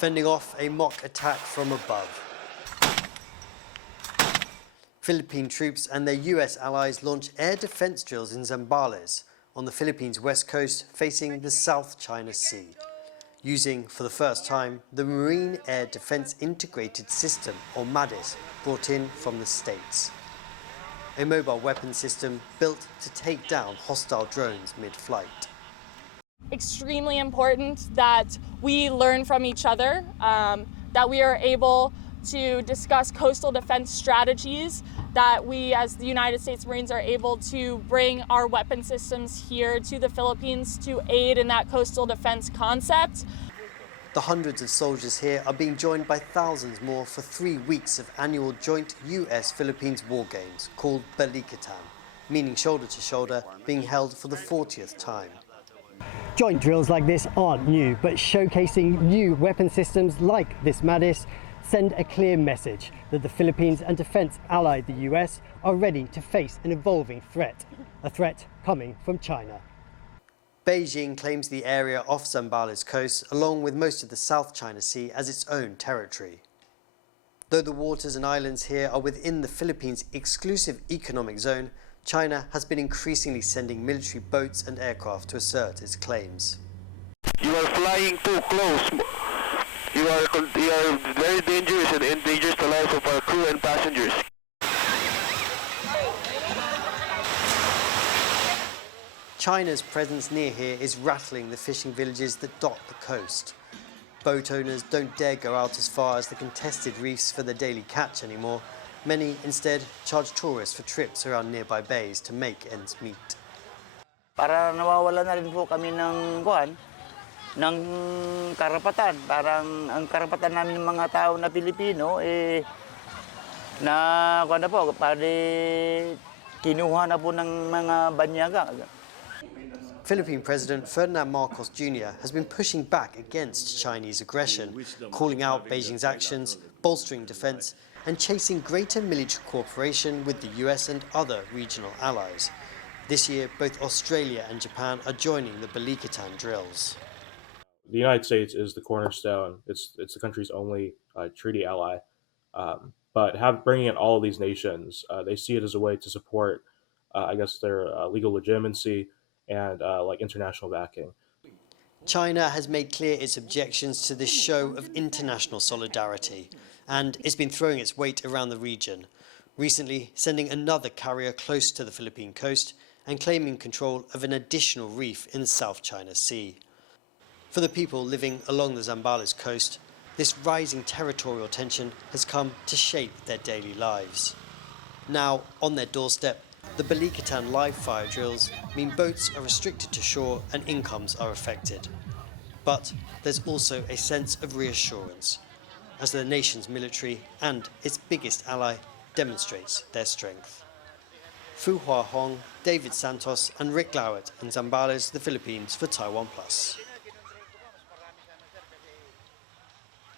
fending off a mock attack from above. Philippine troops and their U.S. allies launch air defense drills in Zambales, on the Philippines' west coast facing the South China Sea, using for the first time the Marine Air Defense Integrated System, or MADIS, brought in from the States. A mobile weapon system built to take down hostile drones mid-flight. Extremely important that we learn from each other, that we are able to discuss coastal defense strategies, that we as the United States Marines are able to bring our weapon systems here to the Philippines to aid in that coastal defense concept. The hundreds of soldiers here are being joined by thousands more for 3 weeks of annual joint US-Philippines war games called Balikatan, meaning shoulder to shoulder, being held for the 40th time. Joint drills like this aren't new, but showcasing new weapon systems like this MADIS send a clear message that the Philippines and defense ally the US are ready to face an evolving threat, a threat coming from China. Beijing claims the area off Zambales coast, along with most of the South China Sea, as its own territory. Though the waters and islands here are within the Philippines' exclusive economic zone, China has been increasingly sending military boats and aircraft to assert its claims. You are flying too close. You are very dangerous and endangers the lives of our crew and passengers. China's presence near here is rattling the fishing villages that dot the coast. Boat owners don't dare go out as far as the contested reefs for their daily catch anymore. Many instead charge tourists for trips around nearby bays to make ends meet. Para nawawala na rin po kami ng karapatan. Parang ang karapatan namin ng mga tao na Pilipino na kinuha na po ng mga banyaga. Philippine President Ferdinand Marcos Jr. has been pushing back against Chinese aggression, calling out Beijing's actions, bolstering defense, and chasing greater military cooperation with the US and other regional allies. This year, both Australia and Japan are joining the Balikatan drills. The United States is the cornerstone. It's the country's only treaty ally. But bringing in all of these nations, they see it as a way to support, their legal legitimacy and international backing. China has made clear its objections to this show of international solidarity, and it's been throwing its weight around the region, recently sending another carrier close to the Philippine coast and claiming control of an additional reef in the South China Sea. For the people living along the Zambales coast, this rising territorial tension has come to shape their daily lives. Now, on their doorstep, the Balikatan live fire drills mean boats are restricted to shore and incomes are affected. But there's also a sense of reassurance, as the nation's military and its biggest ally demonstrates their strength. Fuhua, David Santos and Rick Glauert in Zambales, the Philippines for TaiwanPlus.